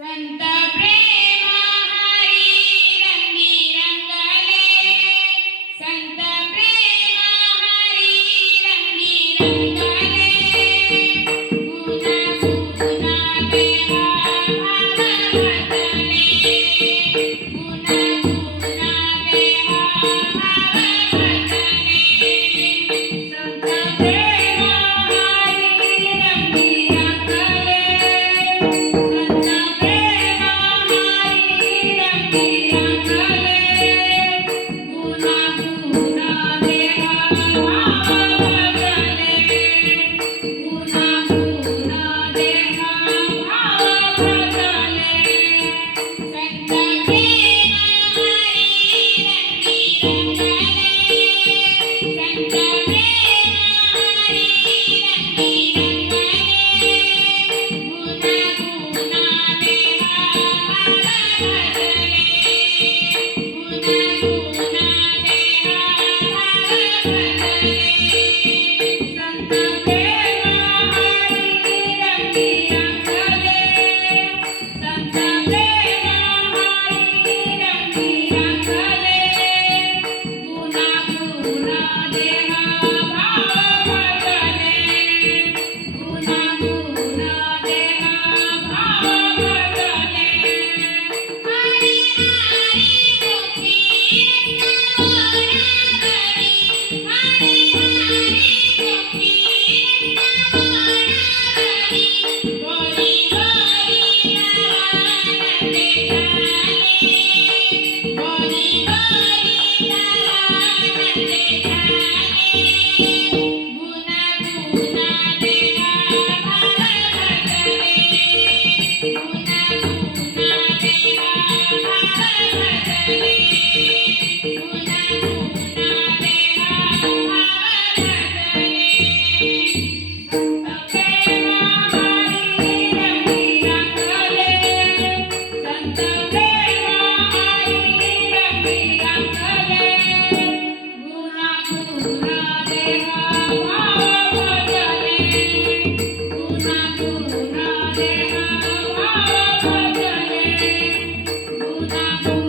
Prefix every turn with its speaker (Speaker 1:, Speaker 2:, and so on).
Speaker 1: Santa Bria.
Speaker 2: thank you.